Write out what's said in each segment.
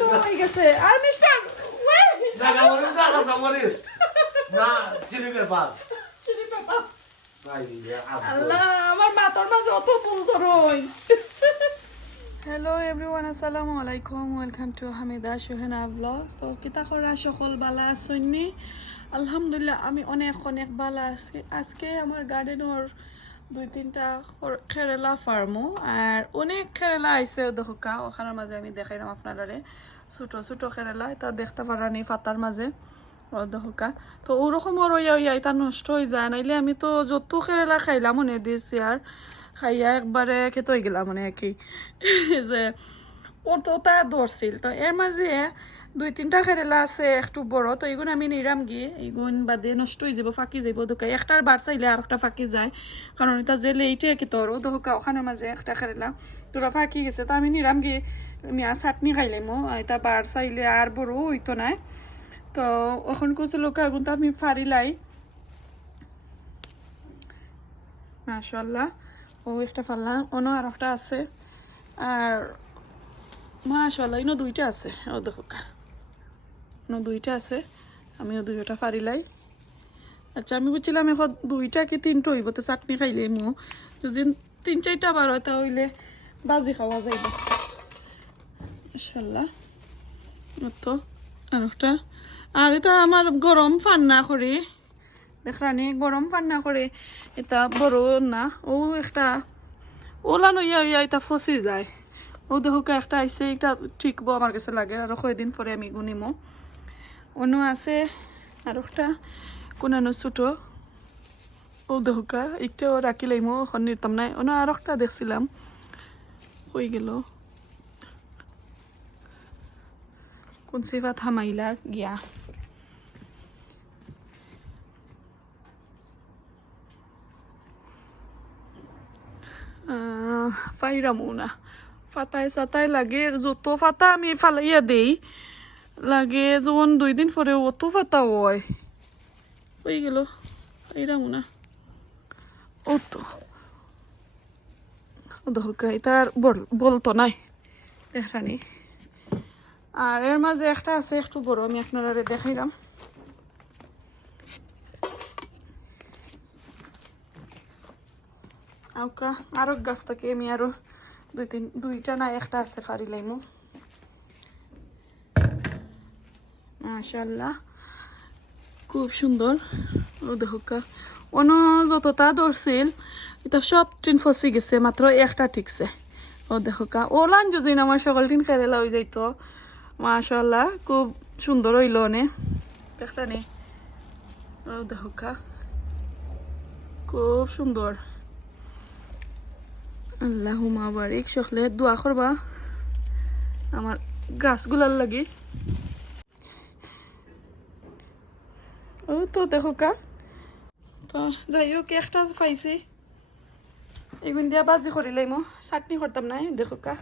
তো হয়ে গেছে আর মিস্টার জায়গা মরিস না কাঁচা মরিস না চিলি পেপার চিলি পেপার ভাই আল্লাহ আমার মাথার মাঝে অত ফুল ধরোই হ্যালো এভরিওয়ান আসসালামু আলাইকুম welcome to Hamida Sohena blogs তো কিতা করা সকল বালা আসনি আলহামদুলিল্লাহ আমি অনেক অনেক বালা আছি আজকে আমার গার্ডেনের দুই তিনটা কেরালা ফার্মও আর অনেক কেরালা আইছে দেখা ওখানের মাঝে আমি দেখাইলাম আপনারা ছোটো ছোটো কেরালা এটা দেখতে পারানি পাতার মাঝে দেখা তো ওরকম এটা নষ্ট হয়ে যায় নাইলে আমি তো যত কেরালা খাইলাম মনে দিয়েছি আর খাইয়া একবারে খেতে হয়ে গেলাম মানে কি যে ওটা ধরছিল তো এর মাঝে দুই তিনটা কেরালা আছে একটু বড় তো এইগুলো আমি নিরাম গিয়ে এইগুন বাদে নষ্ট হয়ে যাব ফাঁকি যাব দোকায় একটার বার চাইলে আর একটা ফাঁকি যায় কারণ এটা যে লেইটে কি তোর দোকা ওখানের মাঝে একটা কেরালা তোরা ফাঁকি গেছে তো আমি নিরাম গিয়ে চাটনি খাইলাম এটা বার চাইলে আর বড় হইতো নাই তো ওখান কিছু লোক আগুন তো আমি ফারিলাই মাশাআল্লাহ ও একটা ফারলাম অন্য আর একটা আছে আর মাশাআল্লাহ ইনো দুইটা আছে ও দেখো ইনো দুইটা আছে আমিও দুইটা ফারিলাই আচ্ছা আমি বুঝছিলাম এখন দুইটা কি তিনটা হইব তো চাটনি খাইলে মো যদি তিন চারটা বার হয় তাহলে বাজি খাওয়া যাইব মাশাআল্লাহ তো আর একটা আর এটা আমার গরম ফান্না করে দেখরানি গরম পান্না করে এটা বড় না ও একটা ওলানো ইয়া এটা ফসি যায় ও দেখোকে একটা আইসে এটা ঠিকবো আমার কাছে লাগে আর কয়দিন পরে আমি গুনিমো অন্য আছে আর একটা কোনানো ছোটো ও দেখোকা একটাও রাখি লাইমো এখন নিতাম নাই অন্য আর একটা দেখছিলাম হয়ে গেল কোন সেবা থামাইলা গিয়া ফাইরামো না ফাতায় সাতায় লাগে যত ফাতা আমি ফালাইয়া দেই লাগে যেমন দুই দিন পরে অত ফাতা হয় হয়ে গেল ফাইরামো না ও তো দরকার এটার বলতো নাই দেখানি আর এর মাঝে একটা আছে একটু বড় আমি আপনারা দেখাইলাম আউকা আরো গাছ থাকে আমি আরো দুইটা না একটা আছে ফারি লাইমু মাশাআল্লাহ খুব সুন্দর ও দেখা অন্য যতটা ধরছিল এটা সব টিন ফসি গেছে মাত্র একটা ঠিকছে ও দেখা ওলান যদি আমার সকল টিন কেরালা হয়ে যাইতো মাশাআল্লাহ খুব সুন্দর হইল নে দেখটা নে ও দেখা খুব সুন্দর আল্লাহুম্মা বারিক সকলে দোয়া করবা আমার গাছগুলার লাগি ও তো দেখো কা তো যাই হোক একটা পাইছি এগুন দিয়া বাজি করিলাই মো চাটনি করতাম নাই দেখো কা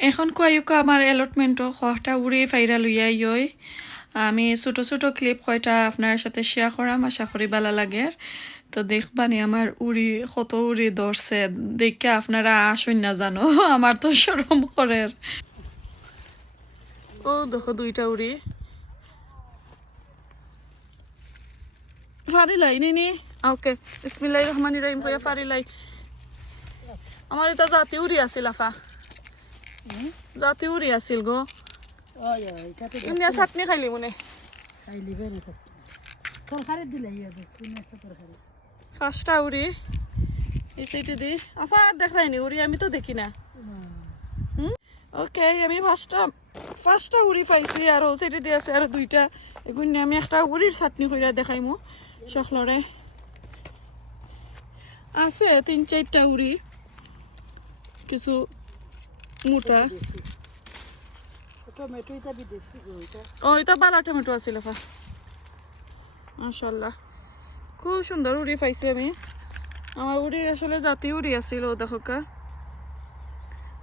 এখন কয়ুকা আমার এলটমেন্টও কটা উড়ে ফাইরা লইয়া ইয় আমি ছোটো ছোটো ক্লিপ কয়টা আপনার সাথে শেয়ার করাম আশা করি ভালো লাগে তো দেখবানি আমার উড়ি কত উড়ি ধরছে দেখে আপনারা আসুন না জানো আমার তো শরম করে ও দেখো দুইটা উড়ি ফারিলাই নি ওকে বিসমিল্লাহির রহমানির রহিম কইয়া ফারিলাই আমার এটা জাতি উড়ি আছিল আফা জাতি উড়ি আছিল গো ইন্ডিয়া চাটনি খাইলি মনে খাইলি বেরে তরকারি দিলে তরকারি ফার্স্টটা উড়ি এই সাইডে দি আফা আর দেখাইনি উড়ি আমি তো দেখি না ওকে আমি ফার্স্টটা উড়ি পাইছি আর ও সাইডে দিয়ে আছে আর দুইটা এগুলো আমি একটা উড়ির চাটনি কইরা দেখাইমু সকলরে আছে তিন চারটা উড়ি কিছু মোটা টমেটো এটা বিদেশি ও এটা বালা টমেটো আছিল আফা মাশাআল্লাহ খুব সুন্দর উড়ি পাইছি আমি আমার উড়ি আসলে জাতি উড়ি আছিল দেখো কা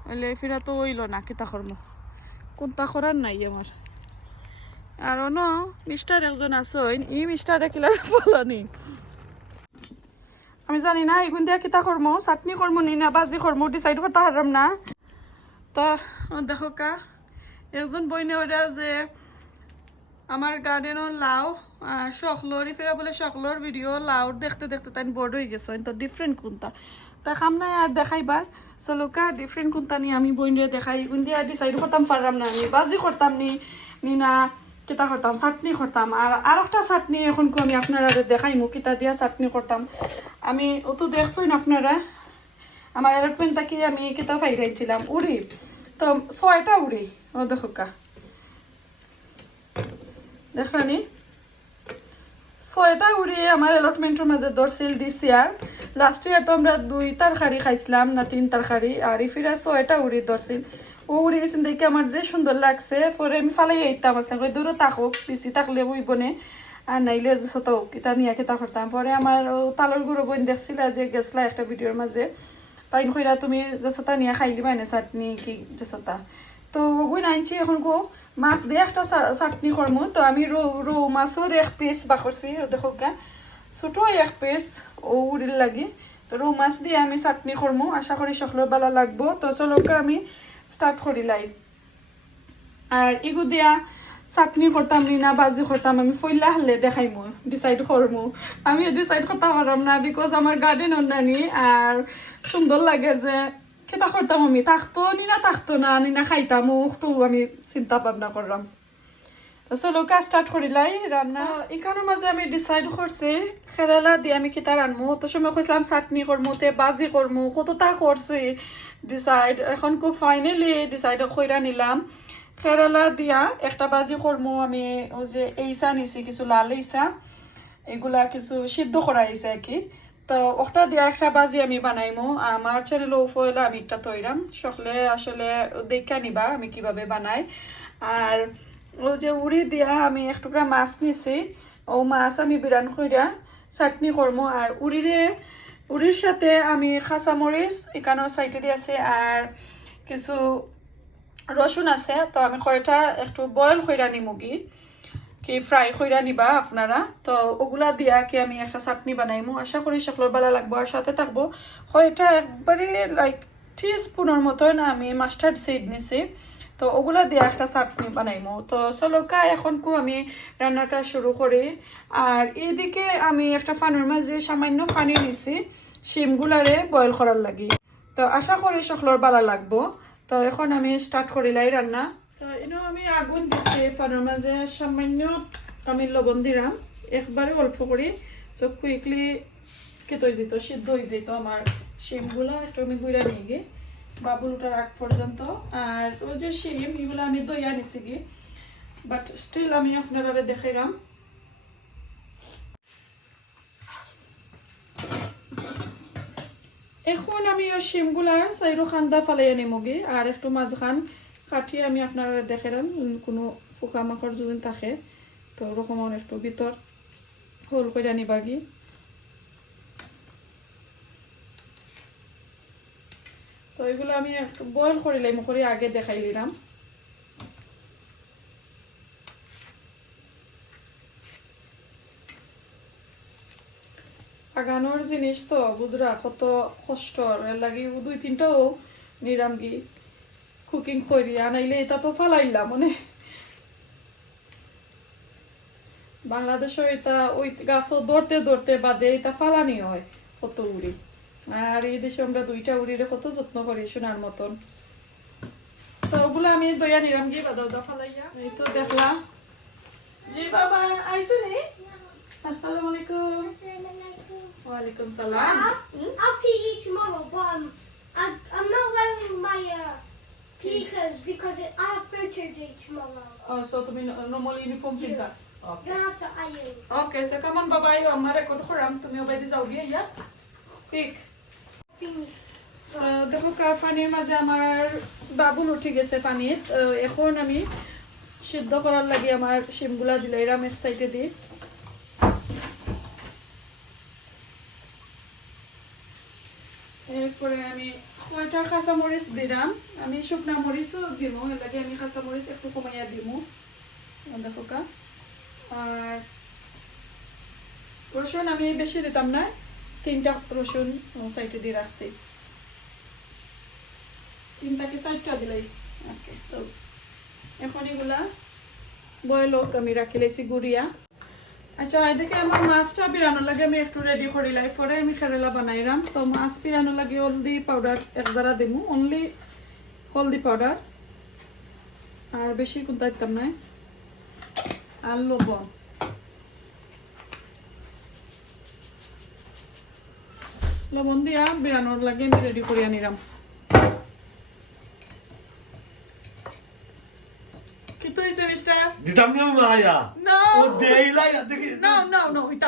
হলে ফিরা তো হইল না কিতা কর্ম কোনটা করার নাই আমার আর ন মিস্টার একজন আছেন ই মিস্টারে কিলার বলানি আমি জানি না এগুন দিয়া কিতা কর্ম চাটনি কর্ম নি না বাজি কর্ম ডিসাইড করতে পারলাম না তা দেখো কা একজন বইনে ওরা যে আমার গার্ডেনর লাউ আর শখলোর ইফেরা বলে শখলোর ভিডিও লাউ দেখতে দেখতে তাই বোর্ড হয়ে গেছে তো ডিফারেন্ট কোনটা তা খাম নাই আর দেখাইবার চলো কা ডিফারেন্ট কোনটা নিয়ে আমি বইনে দেখাই কোনটি আর ডিসাইড করতাম পারলাম না আমি বাজি করতাম নি না কিতা করতাম চাটনি করতাম আর একটা চাটনি এখন আমি আপনারা দেখাইমু কিতা দিয়া চাটনি করতাম আমি অত দেখছই না আপনারা আমার এরোপ্লেন তাকি আমি কিতা ফাইরাইছিলাম উড়ি তো 6টা উড়ি ও দেখো কা দেখলানি 6টা উড়ি আমার অ্যালটমেন্টের মাঝে ধরছিল দিস ইয়ার লাস্ট ইয়ার তো আমরা 2 তরকারি খাইছিলাম না 3 তরকারি আর ইফিরা 6টা উড়ি ধরছিল ও উড়ি গেছেন দেখে আমার যে সুন্দর লাগছে পরে আমি ফালাই আইতাম আসলে কই দূরে থাকুক পিছি থাকলে বইবনে আর নাইলে যত কিতা নিয়ে কিতা করতাম পরে আমার তালর গুঁড়ো বোন দেখছিল যে গেছলা একটা ভিডিওর মাঝে তাই কইরা তুমি যছতা নিয়ে খাইলি মানে চাটনি কি যছতা তো ওগুই নাইছি এখন কো মাছ দিয়ে একটা চাটনি করমু তো আমি রৌ মাছের এক পিস বাকরছি দেখো গা ছোটো এক পিস ও উড়ির লাগি তো রৌ মাছ দিয়ে আমি চাটনি করমু আশা করি সকলের ভালো লাগবো তো চলোকে আমি স্টার্ট করি লাই আর ইগু দিয়া চাটনি করতাম না বাজি করতাম আমি ফইলা হলে দেখাইমু ডিসাইড করমু আমি ডিসাইড করতে পারলাম না বিকজ আমার গার্ডেন অন্যানি আর সুন্দর লাগে যে খেতা করতাম আমি থাকতো নি না খাইতাম একটু আমি চিন্তা ভাবনা করলাম তো চলো কাজ স্টার্ট করিলাই রান্না এখানের মাঝে আমি ডিসাইড করছি কেরালা দিয়ে আমি কিতা রানমু তো সময় কইছিলাম চাটনি করমু তে বাজি করমু কতটা করছি ডিসাইড এখন খুব ফাইনালি ডিসাইড কইরা নিলাম কেরালা দিয়া একটা বাজি করমু আমি ওই যে এইসা নিছি কিছু লাল এইসা এগুলা কিছু সিদ্ধ করা হয়েছে আর কি তো ওটা দিয়া একটা বাজি আমি বানাইমু আমার চ্যানেল উপরে আমি একটা তৈরাম সকলে আসলে দেখা নিবা আমি কিভাবে বানাই আর ও যে উড়ি দিয়া আমি এক টুকরা মাছ নিছি ও মাছ আমি বিরান কইরা চাটনি করমু আর উড়ির সাথে আমি কাঁচামরিচ এখানেও সাইডে দিয়ে আছে আর কিছু রসুন আছে তো আমি কয়টা একটু বয়েল কইরা নিমুগি কি ফ্রাই কইরা নিবা আপনারা তো ওগুলা দিয়া কি আমি একটা চাটনি বানাইমু আশা করি সকলের ভালো লাগবো আর সাথে থাকবো কয়টা একবারে লাইক টিস্পুনের মতন আমি মাস্টার্ড সিড নিছি তো ওগুলা দিয়ে একটা চাটনি বানাইমু তো চলো কা এখন আমি রান্নাটা শুরু করি আর এইদিকে আমি একটা পানির মাঝে সামান্য পানি নিছি শিমগুলারে বয়েল করার লাগি তো আশা করি সকলের ভালো লাগবো তো এখন আমি স্টার্ট করিলাই রান্না তো এনে আমি আগুন দিছি পানির মাঝে সামান্য আমি লবণ দিলাম একবারে অল্প করি সো কুইকলি কেটে হয়ে যেত সিদ্ধ হয়ে যেত আমার শিমগুলা একটু আমি গুঁড়া নিয়ে গিয়ে বাবুলটার আগ পর্যন্ত আর ও যে শিম এগুলো আমি দইয়া নিছি কি বাট স্টিল আমি আপনারা দেখাইলাম এখন আমি ওই শিমগুলার চাইরো খান্দা ফালাই আনিমগি আর একটু মাঝখান কাটিয়ে আমি আপনারা দেখাইলাম কোনো পোকামাকড় যদি থাকে তো ওরকম একটু ভিতর হোল করে আনিবাগি তো এগুলো আমি একটু বয়েল করিলাম করে আগে দেখাই দিলাম আগানোর জিনিস তো বুঝরা কত কষ্ট এর লাগি 2-3টাও নিরাম গি কুকিং করি আনাইলে এটা তো ফালাইলাম মানে বাংলাদেশে এটা ওই গাছও ধরতে বাদে এটা ফালানি হয় কত উড়ি আর এই দেশে আমরা 2টা উড়িরে কত যত্ন করি সোনার মতন তো ওগুলো আমি দইয়া নিলাম গিয়ে বাদা ফালাইয়া এই তো দেখলাম জি বাবা আইসো নি আসসালামু আলাইকুম ওয়ালাইকুম সালাম I'll PE tomorrow, but I'm not wearing my PE clothes because I have photo day tomorrow. so তুমি নরমাল ইউনিফর্ম কিনতা You're gonna have to iron. Okay, so come on বাবা আইও আমারে কত করাম তুমি বাইরে যাও গিয়ে ইয়া পিক দেখো পানির মাঝে আমার বাবুল উঠে গেছে পানির এখন আমি সিদ্ধ করার লাগে আমার শিমগুলা দিলাম এক সাইডে দিই এরপরে আমি কয়টা কাঁচামরিচ দিলাম আমি শুকনা মরিচও দিমু এর লাগে আমি কাঁচামরিচ একটু কমাইয়া দিমু দেখো কা আর রসুন আমি বেশি দিতাম না 3টা রসুন সাইডে দিয়ে রাখছি তিনটা কি চারটা দিলাই ওকে তো এখন এগুলা বয়েল হোক আমি রাখি লাইছি গুড়িয়া আচ্ছা এদিকে আমার মাছটা পিরানোর লাগে আমি একটু রেডি করি লাই পরে আমি কেরালা বানাইলাম তো মাছ পিরানোর লাগে হলদি পাউডার এক দ্বারা দেবো অনলি হলদি পাউডার আর বেশি কোনটা দিতাম না আর লবণ লবণ দিয়া বিরানোর লাগে আমি রেডি করে আনিলাম কি তো হয়েছে মিস্টার দিতাম নি মায়া No. ও দেইলাই দেখি No, এটা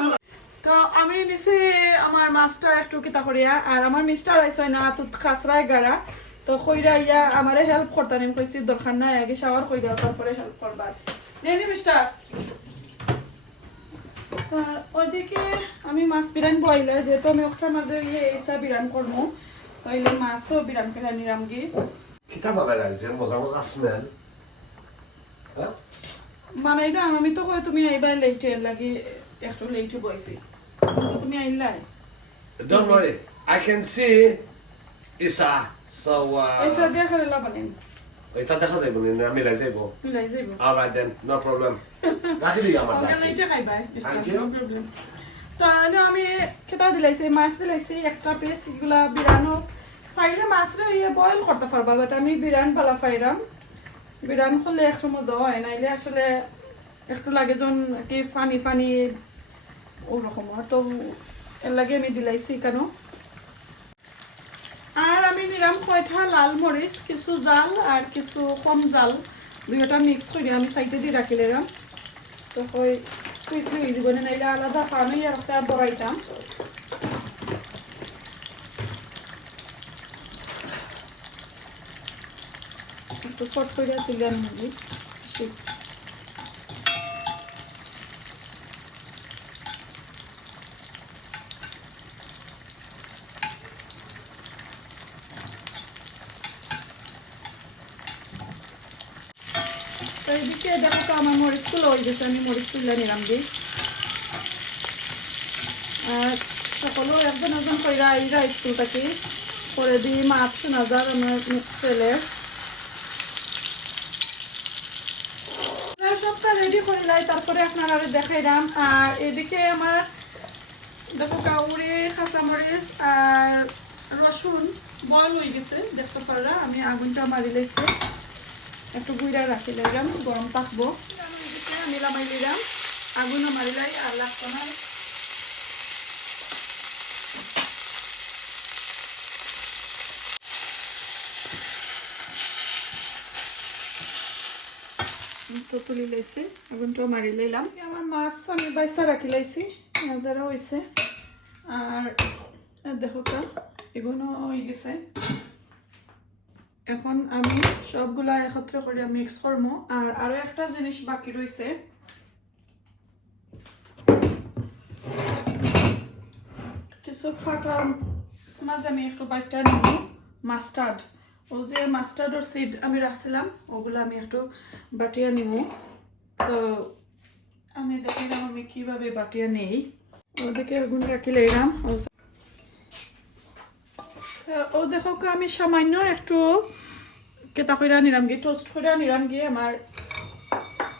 তো আমি নিছি আমার মাছটা একটু কিতা করিয়া আর আমার মিস্টার আইছে না তো খাসরায় গাড়া তো কইরা ইয়া আমারে হেল্প করতাম আমি কইছি দরকার নাই আগে শাওয়ার কইরা তারপরে হেল্প করবার নেনি মিস্টার তো ওইদিকে আমি মাছ বিরান বইলা যেহেতু আমি ওখানে মাঝে এইসা বিরান করবো তাইলে মাছও বিরান করে নিলাম গি কিতা মাগাই আছে মজা মজা স্মেল হ্যাঁ মানে এটা আমি তো কই তুমি আইবা লেটে লাগি একটু লেটে বইছি কিন্তু তুমি আইলাই Don't worry, I can see Isa. So, এইসা দিয়া খাইলা বানেন এটা দেখা যাইব না আমি লাই যাইব মিলাই যাইব Alright then, no problem. রাখি দিই আমার ওকে রাখি। লেটে খাইবা mister Thank you. No problem তাহলে আমি কেটা দিলাইছি মাছ দিলাইছি একটা পিস এগুলা বিরানো চাইলে মাছরে ইয়ে বয়েল করতে পারবা বাট আমি বিরান পালা পাইরাম বিরান করলে একটু মজা হয় নাইলে আসলে একটু লাগে যখন কি ফানি ফানি ওরকম তো এর লাগে আমি দিলাইছি কেন আর আমি নিলাম কয়টা লাল মরিচ কিছু জাল আর কিছু কম জাল দুইটা মিক্স করে আমি সাইডে দিয়ে রাখিলাম তো কই কুইকলি হয়ে যাবে নাইলে আলাদা পানি আর একটা বড়াইতাম একটু ফট করে তুলে আনবি তো এদিকে দেখো তো আমার মরিচগুলো হয়ে গেছে আমি মরিচ তুলে নিলাম দিই আর সকলেও একজন একজন করে আইরা স্কুল থাকি করে দিই মাছ নাজার আমার ছেলে সবটা রেডি করে লাই তারপরে আপনারা দেখাইলাম আর এদিকে আমার দেখো কাউরি কাঁচামরিচ আর রসুন বয়ল হয়ে গেছে দেখতে পারা আমি আগুনটা মারি লাইছি একটু গুঁড়া রাখি লাইলাম গরম থাকবো আমি লামাই দিলাম আগুনও মারিলাই আর লাগতো না তো তুলি লাইছি আগুনটাও মারি লাইলাম আমার মাছ আমি বাইসা রাখি লাইছি নাজারা হয়েছে আর দেখো কা এগুলো হয়ে গেছে এখন আমি সবগুলা একত্র করে মিক্স করবো আর আরো একটা জিনিস বাকি রয়েছে কিছু ফাটা মাঝে আমি একটু বাইটা নিব মাস্টার্ড ও যে মাস্টার্ডের সিড আমি রাখছিলাম ওগুলো আমি একটু বাটিয়া নিব তো আমি দেখাইলাম আমি কিভাবে বাটিয়া নেই ওদিকে আগুন রাখিলে এরাম ও দেখো আমি সামান্য একটু কেতা করে নিলাম গিয়ে টোস্ট করে নিলাম গিয়ে আমার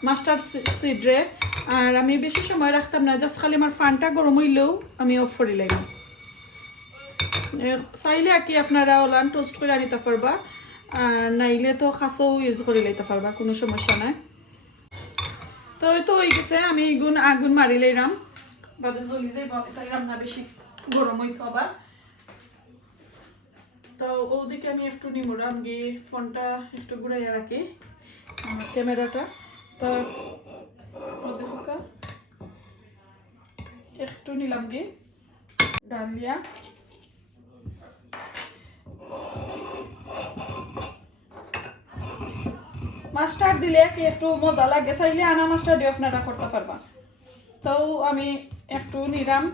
মাস্টার্ড সিডরে আর আমি বেশি সময় রাখতাম না জাস্ট খালি আমার ফানটা গরম হইলেও আমি অফ করে লাগলাম চাইলে আর কি আপনারা ওলান টোস্ট করে নিতে পারবা আর নাইলে তো খাসও ইউজ করে লইতে পারবা কোনো সমস্যা নাই তো ওই তো হয়ে গেছে আমি আগুন মারি লাইলাম বাদে জ্বলি যাই আমি চাইলাম না বেশি গরম হইতো আবার তো ওদিকে আমি একটু নিমুরাম গিয়ে ফোনটা একটু ঘুরাইয়া রাখি আমার ক্যামেরাটা তো দেখো একটু নিলাম গিয়ে ডালিয়া মাস্টার্ড দিলে কি একটু মজা লাগে চাইলে আনা মাস্টার্ড দিয়ে আপনারা করতে পারবা তো আমি একটু নিলাম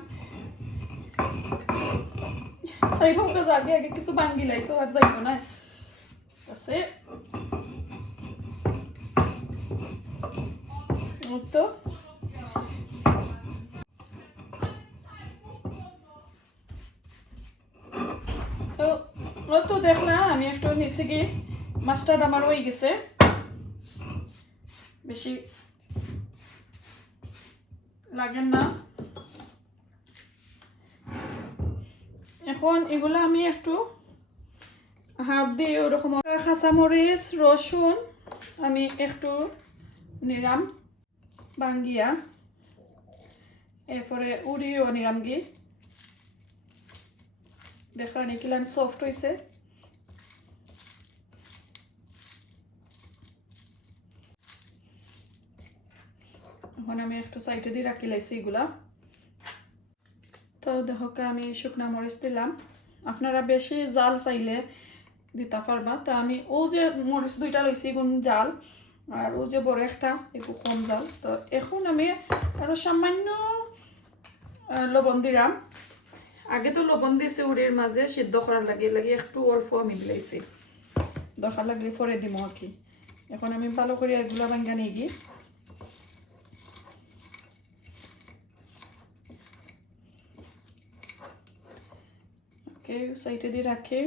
সাইড হোক আগে আগে কিছু বাঙ্গিলাই তো আর যাইব না আছে তো তো দেখলাম আমি একটু নিচে গিয়ে মাস্টার্ড আমার হয়ে গেছে বেশি লাগেন না এখন এগুলো আমি একটু হাত দিয়ে ওরকম কাঁচামরিচ রসুন আমি একটু নিলাম বাঙ্গিয়া এরপরে উড়িও নিলাম গিয়ে দেখলাম কিলান সফট হয়েছে এখন আমি একটু সাইডে দিয়ে রাখি লাইছি এগুলা তো দেখো আমি শুকনা মরিচ দিলাম আপনারা বেশি জাল চাইলে দিতে পারবা তো আমি ও যে মরিচ দুইটা লইছি গুণ জাল আর ও যে বড় একটা একটু কম জাল তো এখন আমি আরো সামান্য লবণ দিলাম আগে তো লবণ দিয়েছি উড়ির মাঝে সিদ্ধ করার লাগে একটু অল্প আমি দিলাইছি দরকার লাগলে পরে দিব আর কি এখন আমি ভালো করে এগুলো ভাঙ্গা নিয়ে গিয়ে ওকে সাইডে দিয়ে রাখে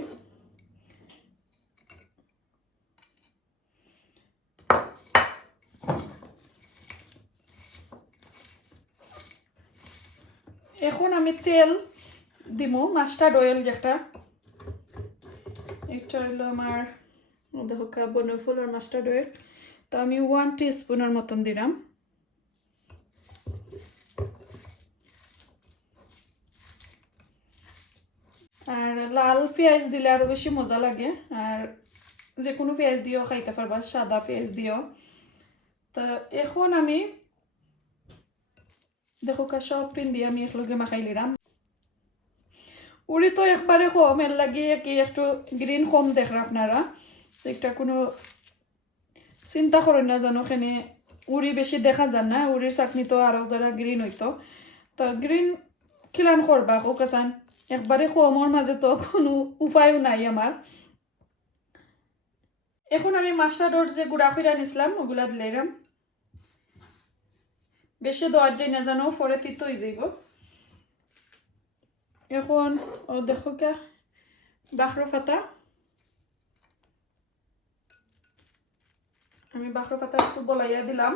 এখন আমি তেল দিব মাস্টার্ড অয়েল যেটা এটা হলো আমার দেখো বনফুল আর মাস্টার্ড অয়েল তো আমি 1 টিস্পুনের মতন দিলাম আর লাল পেঁয়াজ দিলে আরো বেশি মজা লাগে আর যে কোনো পেঁয়াজ দিয়েও খাইতে পারবা সাদা পেঁয়াজ দিয়েও তো এখন আমি দেখো সব পিন দিয়ে আমি একলগে মাখাই নিলাম উড়ি তো একবারে কম এর লাগিয়ে কি একটু গ্রিন কম দেখরা আপনারা একটা কোনো চিন্তা করেন না জানো এখানে উড়ি বেশি দেখা যান না উড়ির চাটনি তো আরো যারা গ্রিন হইতো তো গ্রিন খিলান করবা ও কাসান একবারে কমর মাঝে তো কোনো উপায়ও নাই আমার এখন আমি মাস্টার্ডর যে গুঁড়া কইরা নিছিলাম ওগুলা দিলাম বেশি দেওয়ার যাই না জানো পরে তিতো হয়ে যাইব এখন ও দেখো কে বাখরো পাতা আমি বাখরো পাতা একটু বলাইয়া দিলাম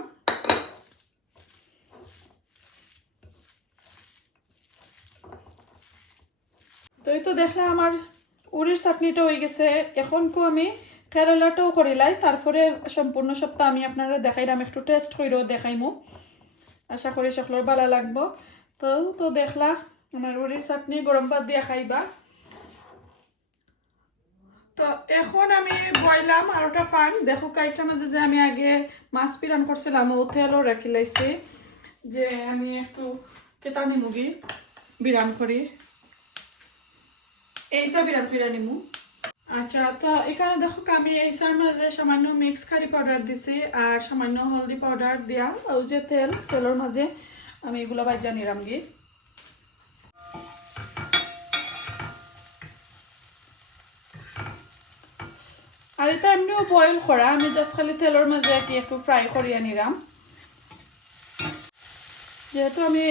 তো এই তো দেখলাম আমার উড়ির চাটনিটা হয়ে গেছে এখন কো আমি কেরালাটাও করিলাই তারপরে সম্পূর্ণ সপ্তাহ আমি আপনারা দেখাইলাম একটু টেস্ট করেও দেখাইমু আশা করি সকলের ভালো লাগবো তো দেখলা আমার উড়ির চাটনি গরম ভাত দিয়ে খাইবা তো এখন আমি বইলাম আর ওটা ফান দেখো কাইটা মাঝে যে আমি আগে মাছ পিরান করছিলাম ও তেলও রেখে লাইছি যে আমি একটু কেতানি মুগি বিরান করি এইসা বিরান করে নিমু আচ্ছা তো এখানে দেখো আমি এইসার মাঝে সামান্য মিক্স কারি পাউডার দিছি আর সামান্য হলদি পাউডার দিয়া ও যে তেলের মাঝে আমি এগুলো ভাজা নিলাম গিয়ে আর এটা এমনিও বয়েল করা আমি জাস্ট খালি তেলের মাঝে কি একটু ফ্রাই করিয়া নিলাম যেহেতু আমি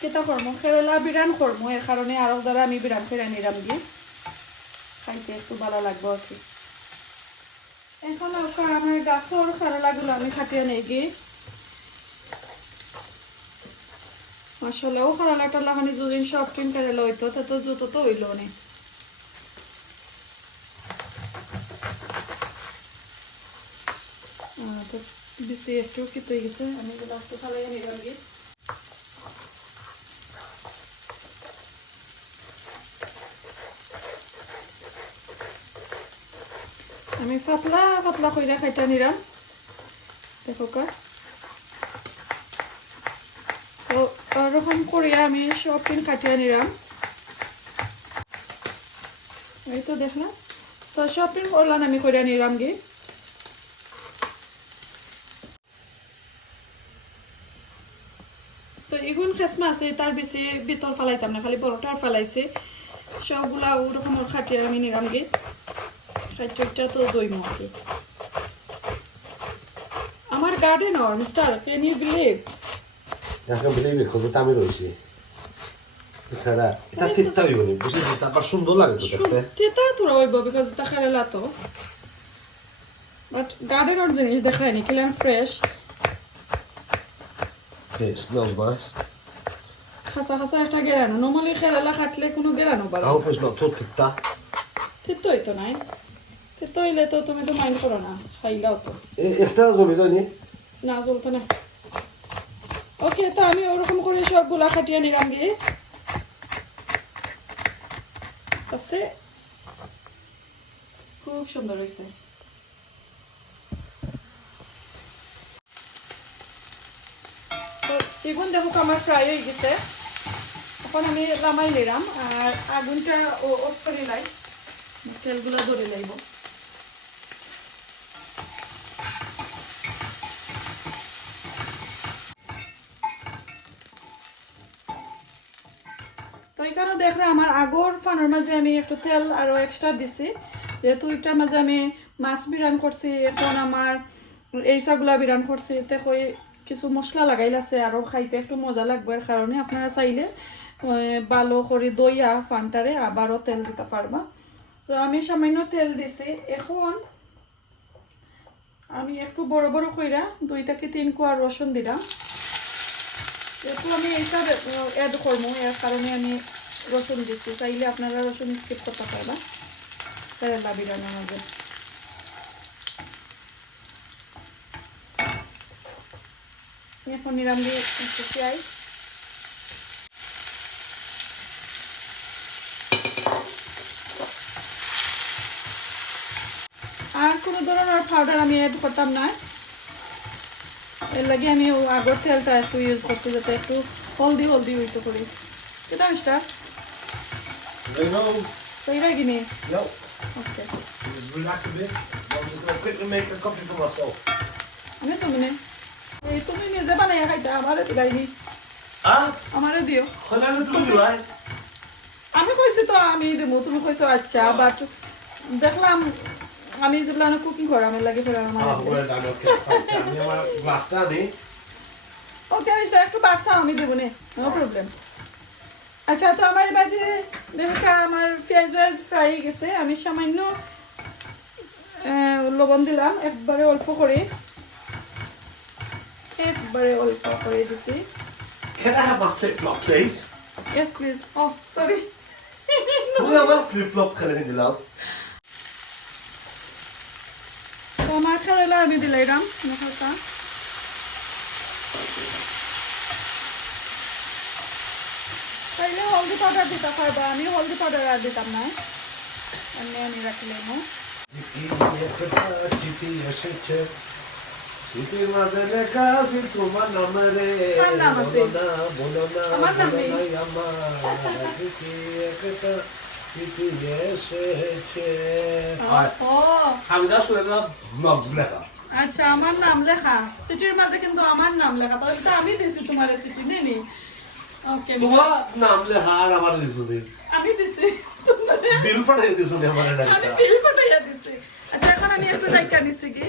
কেটা করবো কেরালা বিরান করবো এর কারণে আরো দ্বারা আমি বিরান করে নিলাম গিয়ে খাইতে একটু ভালো লাগবে আর কি এখন আমার গাছের কেরালাগুলো আমি খাটিয়ে নিয়ে গিয়ে আসলে ও কেরালাটা লাগানি দুদিন সব কিন কেরালা হইতো তো জুতো তো হইল নি তো বেশি একটু কিতে গেছে আমি এগুলো একটু ফালাইয়া নিলাম গিয়ে আমি পাতলা পাতলা কইরা খাইটা নিলাম দেখো কা তো এরকম করিয়া আমি সব দিন কাটিয়ে নিলাম এই তো দেখলাম তো সব দিন করলাম আমি করিয়া নিলাম গিয়ে তো এগুন খেসমা আছে তার বেশি ভিতর ফালাইতাম না খালি বড়টা ফালাইছে সবগুলা ওরকম খাটিয়ে আমি নিলাম গিয়ে খাইটা তো দই মাকে আমার গার্ডেনর mister can you believe I can believe it because the damage was you. খারা এটা ঠিকঠাক হইব নি বুঝলি তারপর সুন্দর লাগে তো দেখতে তেতা তোরা হইব বিকজ তা খারেলা তো বাট গার্ডেনের জিনিস দেখায়নি কিলাম ফ্রেশ It smells nice. খাসা খাসা একটা গেরানো নর্মালি খেলালা কাটলে কোনো গেরানো I পারো hope it's not too thick. তেতো হইতো নাই তেতো হইলে তো তুমি তো মাইন্ড করো না খাইলাও তো একটা জমি জানি না জ্বলতো না ওকে তো আমি ওরকম করে সবগুলা কাটিয়ে নিলাম গিয়ে আছে খুব সুন্দর হয়েছে তো এখন দেখো আমার ফ্রাই হয়ে গেছে এখন আমি নামাই নিলাম আর আগুনটা অফ করে লাই তেলগুলো ধরে লাইব তো এখানে দেখলে আমার আগর ফানোর মাঝে আমি একটু তেল আরো এক্সট্রা দিছি যেহেতু এটার মাঝে আমি মাছ বিরান করছি এখন আমার এই সাগুলা বিরান করছি এতে কই কিছু মশলা লাগাইল আছে আরো খাইতে একটু মজা লাগবে এর কারণে আপনারা চাইলে ভালো করে দইয়া ফানটারে আবারও তেল দিতে পারবা তো আমি সামান্য তেল দিছি এখন আমি একটু বড় বড় কইরা 2 থেকে 3 কোয়া রসুন দিলাম যেহেতু আমি এইটা অ্যাড করবো এর কারণে আমি রসুন দিচ্ছি চাইলে আপনারা রসুন স্কিপ করতে পারবা কেরালা বিরিয়ানির মধ্যে এখন নিলাম দিয়ে একটু পেঁয়াজ আর কোনো ধরনের পাউডার আমি অ্যাড করতাম না এর লাগে আমি আগর তেলটা একটু ইউজ করছি যাতে একটু হলদি হইতে করি এটা মিস্টার No, তো এটা কিনে no. Okay Relax a bit. I'm just gonna quickly make a coffee for myself. আমি তো মনে এই তুমি নিজে বানাইয়া খাইতা আমারে দিলাইনি Ah? আমারে দিও Khana na tu right? আমি কইছি তো আমি দেবো তুমি কইছো আচ্ছা বাট দেখলাম আমি যেগুলো কুকিং করা আমি লাগে করে আমার Ah, well done. Okay. Fine. আমি আমার গ্লাসটা নি ওকে মিস্টার একটু বাড়ছা আমি দেবো নে নো প্রবলেম আচ্ছা তো আমার বাজে দেখো আমার পেঁয়াজ ফ্রাই হয়ে গেছে আমি সামান্য লবণ দিলাম একবারে অল্প করে দিছি Can I have my flip-flop, please? Yes please ও সরি তুমি আমার flip-flop খেলে দিলাম তো আমার খেলা আমি দিলাম মশলাটা তাইলে হলদি পাউডার দিতে পারবো আমি হলদি পাউডার আর দিতাম না এমনি আমি রাখলাম চিঠি এসেছে চিঠির মাঝে লেখা আছে তোমার নাম রে কার নাম আছে? বলো না আমার নাম বলো নেই। নাই আমার চিঠি একটা চিঠি এসেছে ও আমি দা শুনে না নাম লেখা আচ্ছা আমার নাম লেখা সিটির মাঝে কিন্তু আমার নাম লেখা তাহলে তো আমি দিছি তোমার সিটি নেই ওকে তোমার নাম লেখা আর আমার দিছুনি আমি দিছি তোমাদের বিল পাঠিয়ে দিছুনি আমার আমি এটা বিল পাঠাইয়া দিছি আচ্ছা এখন আমি একটু ডাইকা নিছি কি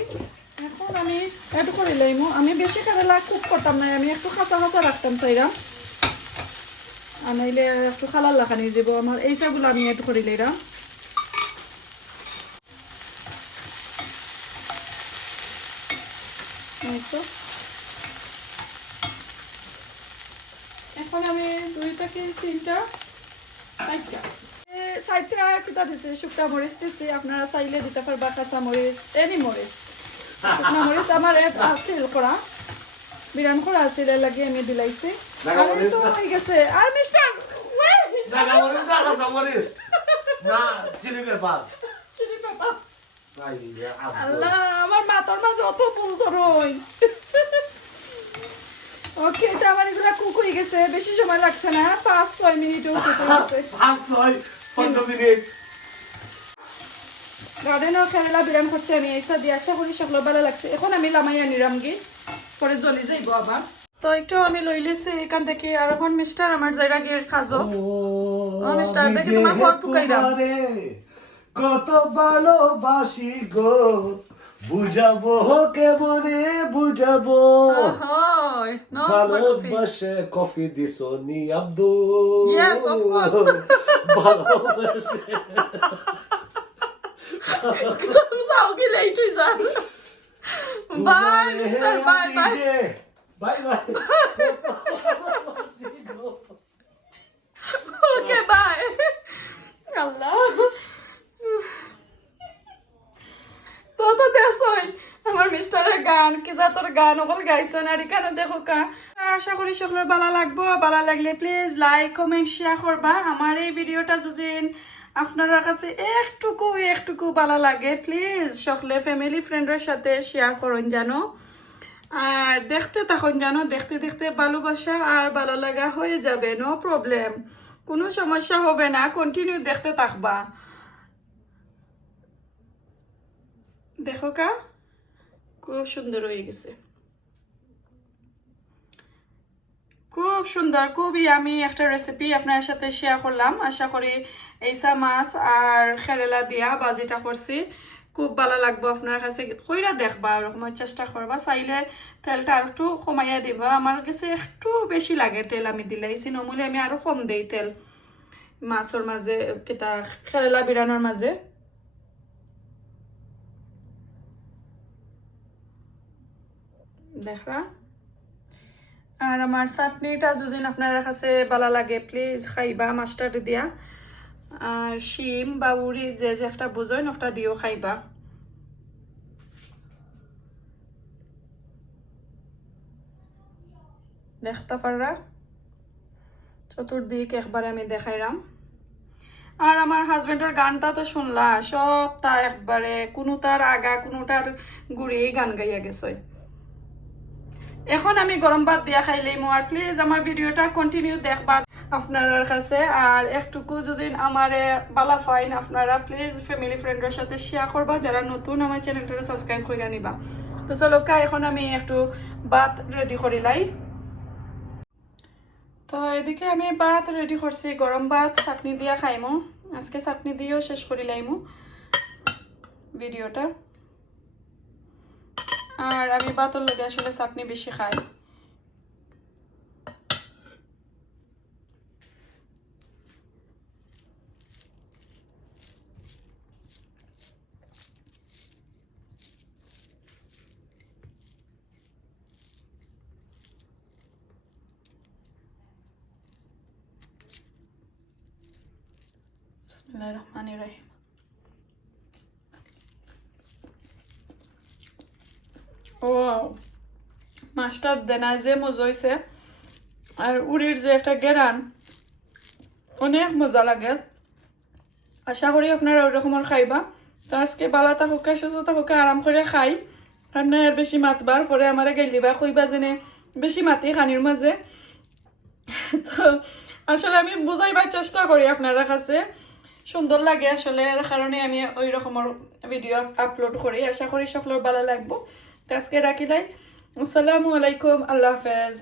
এখন আমি একটু করে লাইমু আমি বেশি কারেলা কুক করতাম না আমি একটু কাঁচা কাঁচা রাখতাম চাইরাম আনাইলে একটু খালার লাখানি দেবো আমার এই চাগুলো আমি একটু করে লাইরাম তো এখন আমি 2 থেকে 3টা 4টা কিটা দিছি শুকনা মরিচ দিছি আপনারা চাইলে দিতে পারবা কাঁচা মরিচ এনি মরিচ শুকনা মরিচ আমার আছিল করা বিরান করা আছিল লাগে আমি দিলাইছি আর এই তো হয়ে গেছে আর মিস্টার না চিনি পেপার চিনি পেপার আল্লাহ আমার মাথার মাঝে অত ফুল ধরই ওকে এটা আমার এগুলা কুক হয়ে গেছে বেশি সময় লাগছে না 5-6 মিনিটও হতে গেছে 5-6 মিনিট গার্ডেনের কেরালা বিরান করছে আমি এইসা দিয়ে আশা করি সকল ভালো লাগছে এখন আমি লামাইয়া নিরাম গি পরে জ্বলি যাইব আবার তো একটু আমি লই লিছি এখান থেকে আর এখন মিস্টার আমার জায়গা গিয়ে খাজো মিস্টার দেখি তোমার ঘর টুকাইরাম কত ভালোবাসি গো বুঝাবো কেমনে বুঝাবো হয় no super coffee ভালোবাসে কফি দিছনি আব্দুল Yes, of course. ভালোবাসে Sao cái lấy chui ra. Bye, Mr. Bye, bye. Bye bye. Okay, bye. Allah. তো দেখছই আমার মিস্টারের গান কি যা তোর গান ওগুলো গাইছে না কেন দেখো কা আশা করি সকলের ভালো লাগবো ভালো লাগলে প্লিজ লাইক কমেন্ট শেয়ার করবা আমার এই ভিডিওটা যদি আপনার কাছে একটুকু ভালো লাগে প্লিজ সকলে ফ্যামিলি ফ্রেন্ডের সাথে শেয়ার করুন জানো আর দেখতে তখন জানো দেখতে দেখতে ভালোবাসা আর ভালো লাগা হয়ে যাবে নো প্রবলেম কোনো সমস্যা হবে না কন্টিনিউ দেখতে থাকবা দেখো কা খুব সুন্দর হয়ে গেছে খুব সুন্দর খুবই আমি একটা রেসিপি আপনার সাথে শেয়ার করলাম আশা করি এইসা মাছ আর খেরেলা দিয়া বাজিটা করছি খুব ভালো লাগবে আপনার কাছে কইরা দেখবা এরকম চেষ্টা করবা চাইলে তেলটা আর একটু কমাইয়া দিবা আমার কাছে একটু বেশি লাগে তেল আমি দিলাইছি নমুলে আমি আরো কম দেই তেল মাছের মাঝে কিতা খেরেলা বিরানোর মাঝে দেখরা আর আমার চাটনিটা যদি আপনার কাছে ভালো লাগে প্লিজ খাইবা মাস্টার্ড দিয়া আর শিম বা উড়ি যে যে একটা বুঝেন ওটা দিও খাইবা দেখতে পাররা চতুর্দিক একবারে আমি দেখাইলাম আর আমার হাজবেন্ডের গানটা তো শুনলা সব তা একবারে কোনোটার আগা কোনোটার গুড়ি গান গাইয়া গেছে এখন আমি গরম ভাত দিয়া খাইলেই আর প্লিজ আমার ভিডিওটা কন্টিনিউ দেখবা আপনার কাছে আর একটুকু যদি আমারে ভালো ফাইন আপনারা প্লিজ ফ্যামিলি ফ্রেন্ডের সাথে শেয়ার করবা যারা নতুন আমার চ্যানেলটা সাবস্ক্রাইব করে নিবা তো চলো এখন আমি একটু ভাত রেডি করিলাই তো এদিকে আমি ভাত রেডি করছি গরম ভাত চাটনি দিয়া খাইমু আজকে চাটনি দিয়েও শেষ করিলাইমু ভিডিওটা আর আমি ভাতের লগে আসলে চাটনি বেশি খাই বিসমিল্লাহির রহমানির রহিম ও মাছটা দেনা যে মজা হয়েছে আর উড়ির যে একটা গেরান অনেক মজা লাগে আশা করি আপনারা ওই রকমের খাইবা তো আজকে বালা থাকুকে সুস্থ থাকুকে আরাম করে খাই আপনার আর বেশি মাতবার পরে আমার গেলিবা কইবা জেনে বেশি মাতি খানির মাঝে তো আসলে আমি বুঝাইবার চেষ্টা করি আপনারা কাছে সুন্দর লাগে আসলে এর কারণে আমি ওই রকমের ভিডিও আপলোড করি আশা করি সকলের ভালো লাগবো আজকে রাখিলাই আসসালামু আলাইকুম আল্লাহ হাফেজ